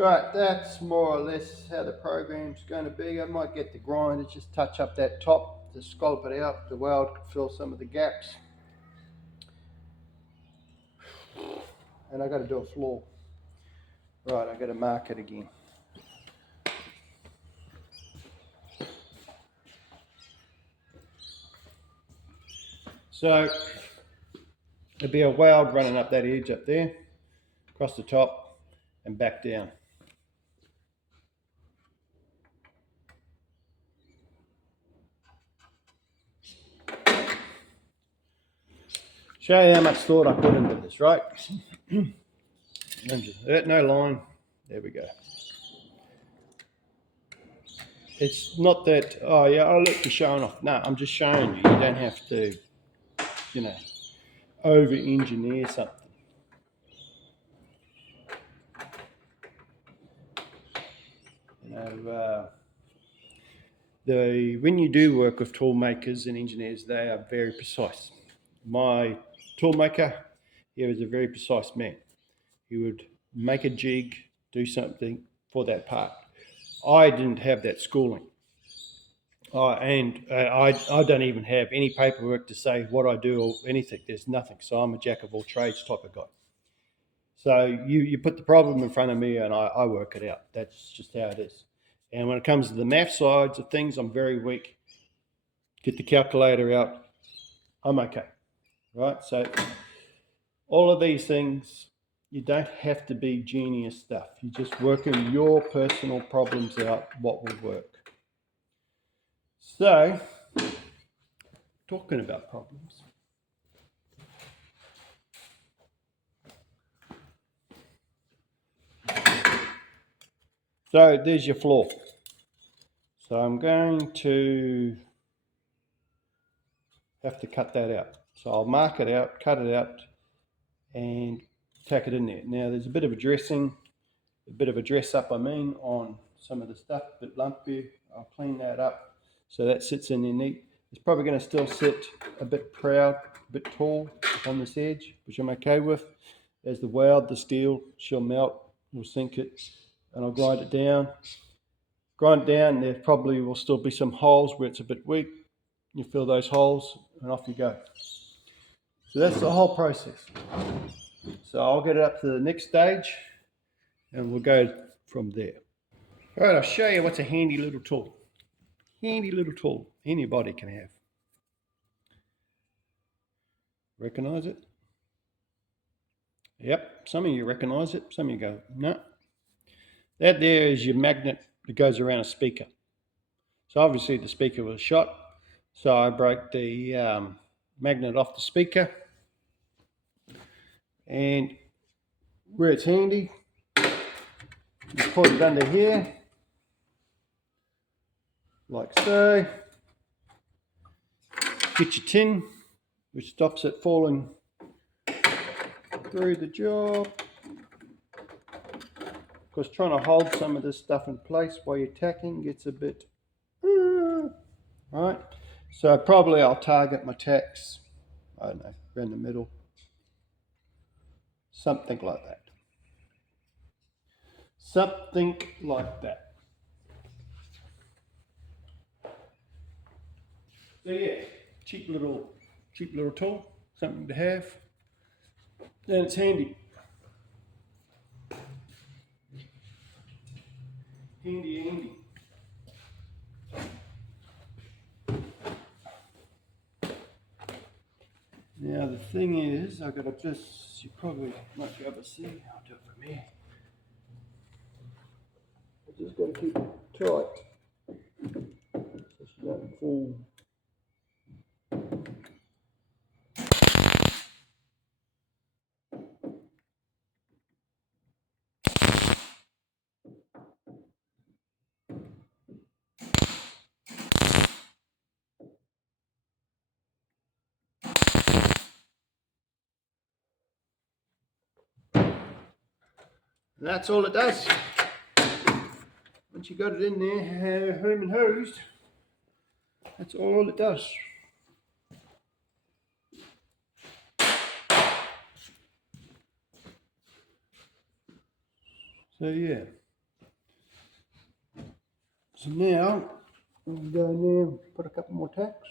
Right, that's more or less how the program's going to be. I might get the grinder, just touch up that top to sculpt it out. The weld could fill some of the gaps. And I got to do a floor. Right, I got to mark it again. So there'll be a weld running up that edge up there, across the top and back down. Show you how much thought I put into this, right? No line. There we go. It's not that, oh yeah, I'll let you showing off. No, I'm just showing you. You don't have to, you know, over-engineer something. You know, when you do work with tool makers and engineers, they are very precise. My tool maker, he was a very precise man. He would make a jig, do something for that part. I didn't have that schooling. I don't even have any paperwork to say what I do or anything. There's nothing. So I'm a jack of all trades type of guy. So you put the problem in front of me and I work it out. That's just how it is. And when it comes to the math sides of things, I'm very weak. Get the calculator out, I'm okay, right? So all of these things, you don't have to be genius stuff. You're just working your personal problems out, what will work. So, talking about problems. So there's your floor. So I'm going to have to cut that out. So I'll mark it out, cut it out, and tack it in there. Now there's a bit of a dress up, on some of the stuff, a bit lumpy. I'll clean that up so that sits in there neat. It's probably going to still sit a bit proud, a bit tall on this edge, which I'm okay with. As the weld, the steel, she'll melt, we'll sink it, and I'll grind it down. Grind it down, there probably will still be some holes where it's a bit weak. You fill those holes and off you go. So that's the whole process. So I'll get it up to the next stage and we'll go from there. All right, I'll show you what's a handy little tool. Handy little tool, anybody can have. Recognize it? Yep, some of you recognize it, some of you go, no. That there is your magnet that goes around a speaker. So obviously the speaker was shot, so I broke the magnet off the speaker. And where it's handy, you put it under here, like so. Get your tin, which stops it falling through the job. Because trying to hold some of this stuff in place while you're tacking gets a bit, right? So probably I'll target my tacks, I don't know, around the middle. Something like that. Something like that. So yeah, cheap little tool, something to have. And it's handy. Handy. Now the thing is, I've got to just, you probably might be able to see, I'll do it from here. I just got to keep it tight. So she don't fall. And that's all it does. Once you got it in there, home and hosed, that's all it does. So yeah, So now we'll go in there and put a couple more tacks.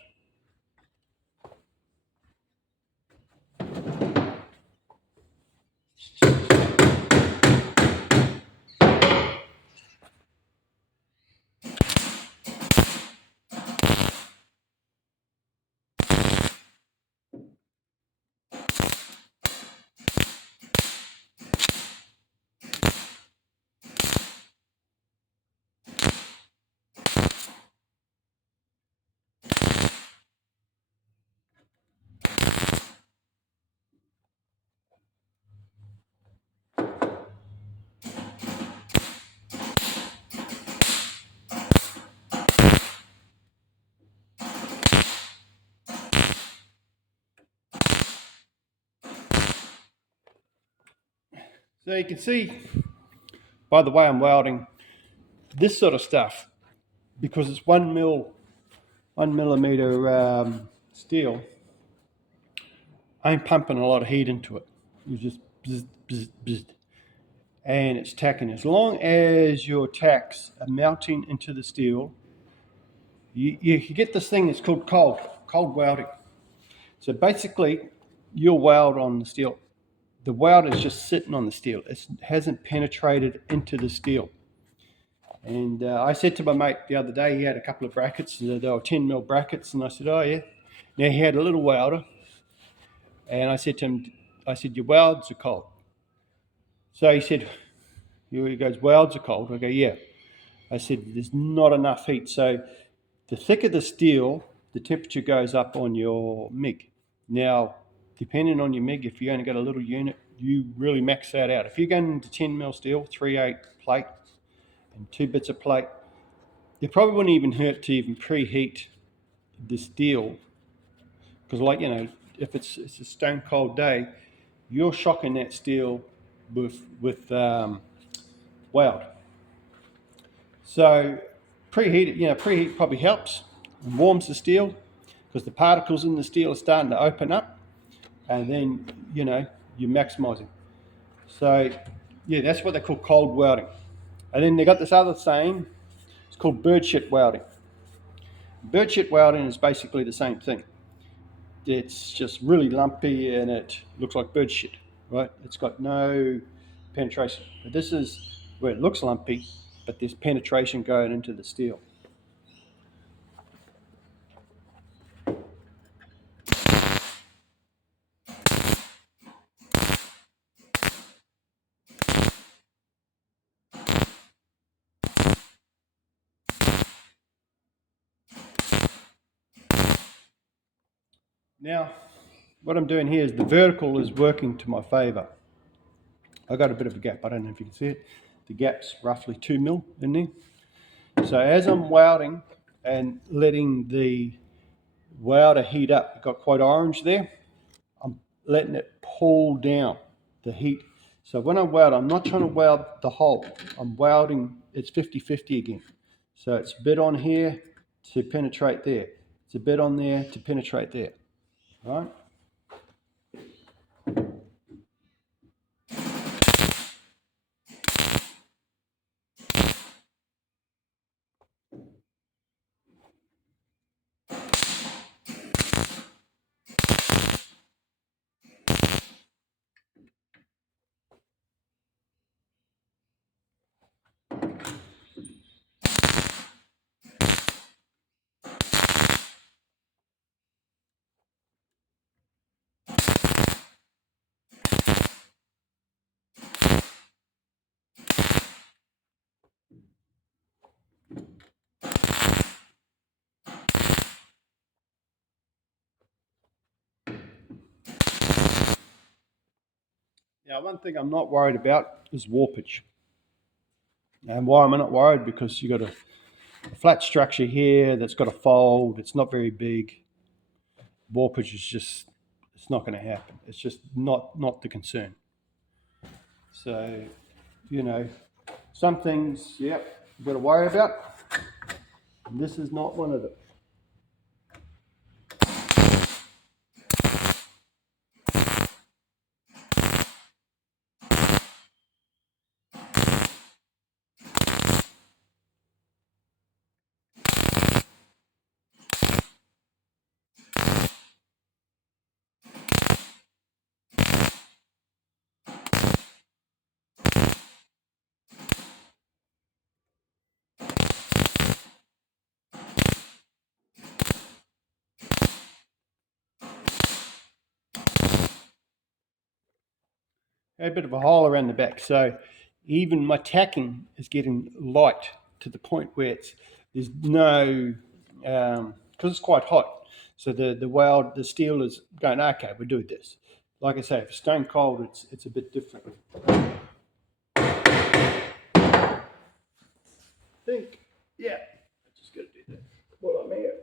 So you can see by the way I'm welding this sort of stuff, because it's 1 millimeter steel, I'm pumping a lot of heat into it. You just bzz, bzz, bzz, and it's tacking. As long as your tacks are melting into the steel, you get this thing that's called cold welding. So basically, you'll weld on the steel. The weld is just sitting on the steel. It hasn't penetrated into the steel. And I said to my mate the other day, he had a couple of brackets, they were 10 mil brackets, and I said, oh yeah. Now he had a little welder, and I said to him, your welds are cold. So he goes, welds are cold. I go, yeah. I said, there's not enough heat. So the thicker the steel, the temperature goes up on your MIG. Now, depending on your MIG, if you only got a little unit, you really max that out. If you're going into 10 mil steel, 3/8 plate, and 2 bits of plate, it probably wouldn't even hurt to even preheat the steel, because if it's a stone cold day, you're shocking that steel with weld. So preheat probably helps and warms the steel, because the particles in the steel are starting to open up, and then you're maximizing. So yeah, that's what they call cold welding. And then they got this other saying, it's called bird shit welding. Bird shit welding is basically the same thing. It's just really lumpy and it looks like bird shit, right? It's got no penetration. But this is where it looks lumpy, but there's penetration going into the steel. Now, what I'm doing here is the vertical is working to my favor. I got a bit of a gap. I don't know if you can see it. The gap's roughly 2 mil in there. So as I'm welding and letting the welder heat up, it got quite orange there. I'm letting it pull down the heat. So when I weld, I'm not trying to weld the hole. I'm welding, it's 50-50 again. So it's a bit on here to penetrate there. It's a bit on there to penetrate there, right? Now, one thing I'm not worried about is warpage. And why am I not worried? Because you've got a flat structure here that's got a fold. It's not very big. Warpage is just, it's not going to happen. It's just not the concern. So, some things, yep, you've got to worry about. And this is not one of them. a bit of a hole around the back. So even my tacking is getting light to the point where there's no, because it's quite hot. So the steel is going, okay, we'll do this. Like I say, if it's stone cold, it's a bit different. I think, yeah, I just got to do that while I'm here.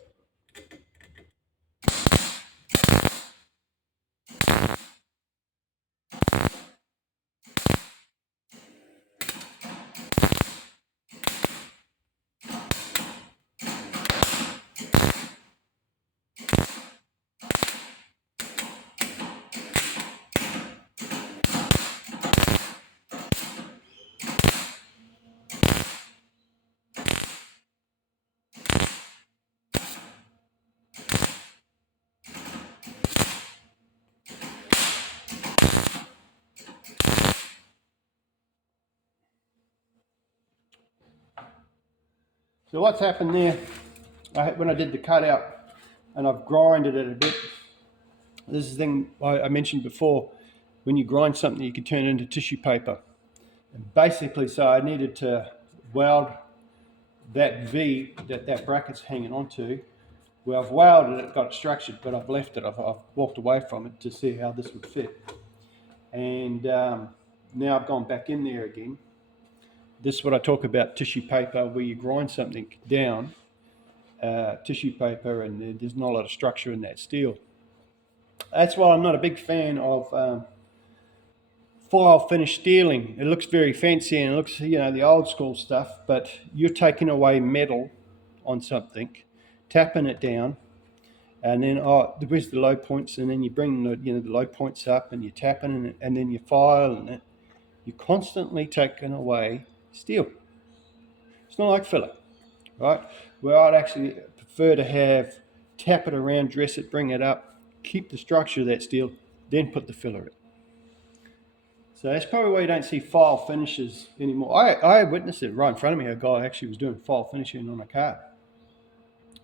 So what's happened there, when I did the cutout and I've grinded it a bit, this is the thing I mentioned before, when you grind something you can turn it into tissue paper. And basically, so I needed to weld that V that bracket's hanging onto. Well, I've welded it, got it structured, but I've left it, I've walked away from it to see how this would fit. And now I've gone back in there again. This is what I talk about, tissue paper, where you grind something down, tissue paper, and there's not a lot of structure in that steel. That's why I'm not a big fan of file finish steeling. It looks very fancy and it looks, the old school stuff, but you're taking away metal on something, tapping it down, and then where's the low points, and then you bring the low points up and you're tapping it, and then you're filing it. You're constantly taking away steel. It's not like filler, right? Where I'd actually prefer to tap it around, dress it, bring it up, keep the structure of that steel, then put the filler in. So that's probably why you don't see file finishes anymore. I witnessed it right in front of me. A guy actually was doing file finishing on a car.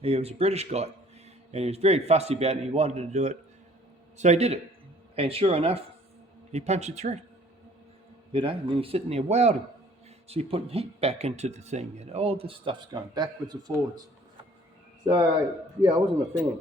He was a British guy, and he was very fussy about it, and he wanted to do it. So he did it, and sure enough, he punched it through. And then he's sitting there welding. So you're putting heat back into the thing, and all this stuff's going backwards and forwards. So, yeah, I wasn't a fan.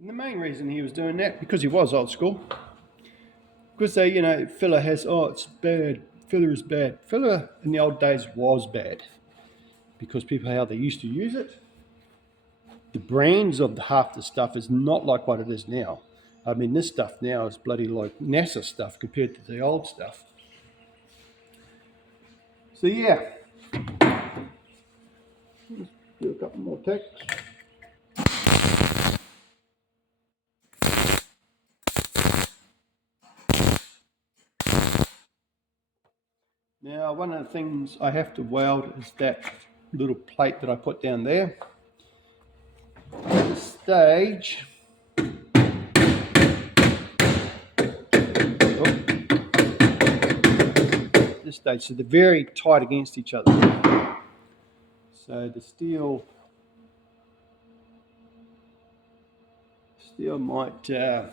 And the main reason he was doing that, because he was old school, because they, filler has, it's bad, filler is bad. Filler in the old days was bad, because people, how they used to use it. The brands of half the stuff is not like what it is now. I mean, this stuff now is bloody like NASA stuff compared to the old stuff. So yeah, let's do a couple more ticks. Now, one of the things I have to weld is that little plate that I put down there. At this stage, so they're very tight against each other. So the steel might, yeah,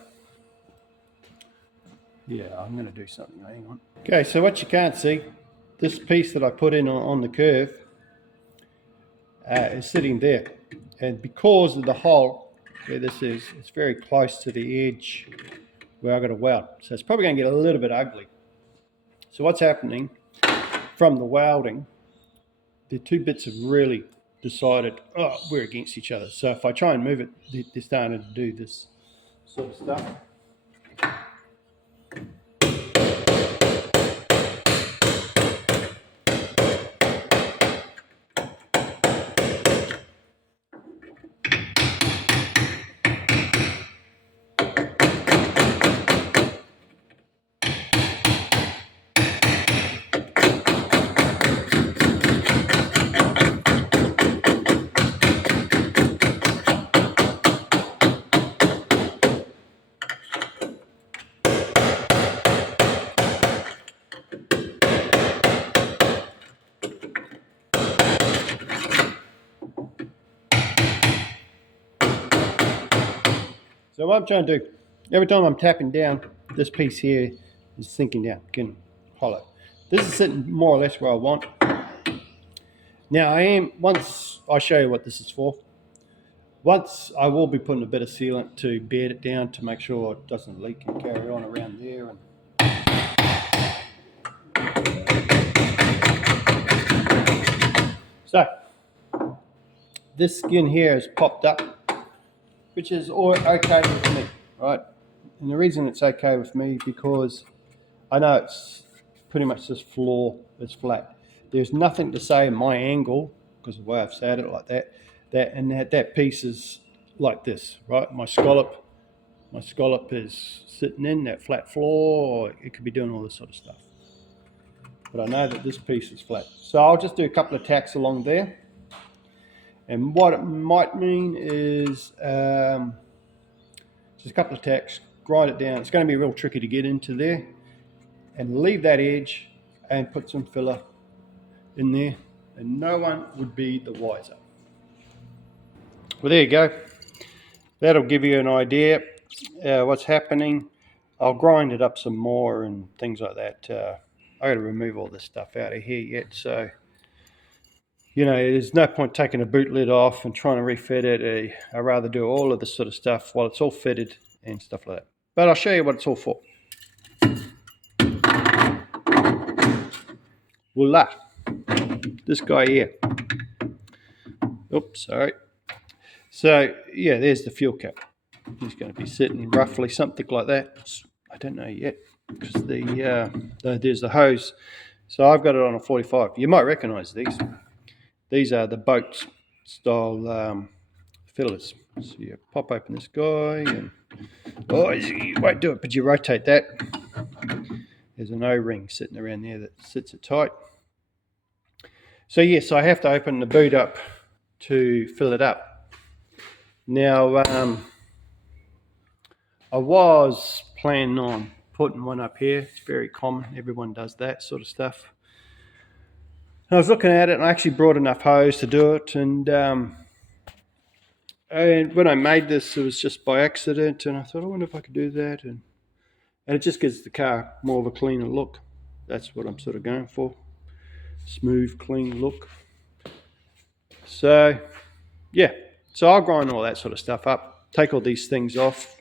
I'm going to do something, hang on. Okay, so what you can't see, this piece that I put in on the curve is sitting there. And because of the hole where this is, it's very close to the edge where I've got to weld. So it's probably going to get a little bit ugly. So what's happening from the welding, the two bits have really decided, we're against each other. So if I try and move it, they're starting to do this sort of stuff. So what I'm trying to do, every time I'm tapping down, this piece here is sinking down, getting hollow. This is sitting more or less where I want. Now once I show you what this is for, once I will be putting a bit of sealant to bed it down to make sure it doesn't leak and carry on around there. So this skin here has popped up, which is okay with me, right? And the reason it's okay with me because I know it's pretty much this floor is flat. There's nothing to say my angle, because of the way I've sat it like that, that piece is like this, right? My scallop is sitting in that flat floor, or it could be doing all this sort of stuff. But I know that this piece is flat. So I'll just do a couple of tacks along there. And what it might mean is just a couple of tacks, grind it down. It's going to be real tricky to get into there. And leave that edge and put some filler in there. And no one would be the wiser. Well, there you go. That'll give you an idea what's happening. I'll grind it up some more and things like that. I got to remove all this stuff out of here yet, so you know there's no point taking a boot lid off and trying to refit it. I'd rather do all of this sort of stuff while it's all fitted and stuff like that. But I'll show you what it's all for. Voila, this guy here. Oops, sorry. So yeah, there's the fuel cap. He's going to be sitting roughly something like that. I don't know yet because there's the hose. So I've got it on a 45. You might recognise these. These are the boat style fillers. So you pop open this guy and you won't do it, but you rotate that. There's an O-ring sitting around there that sits it tight. So yes, I have to open the boot up to fill it up. Now I was planning on putting one up here. It's very common. Everyone does that sort of stuff. I was looking at it and I actually brought enough hose to do it. And when I made this, it was just by accident. And I thought, I wonder if I could do that. And it just gives the car more of a cleaner look. That's what I'm sort of going for. Smooth, clean look. So, yeah. So I'll grind all that sort of stuff up. Take all these things off.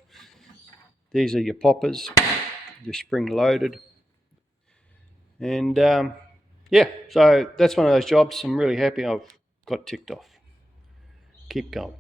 These are your poppers. They're spring loaded. And yeah, so that's one of those jobs I'm really happy I've got ticked off. Keep going.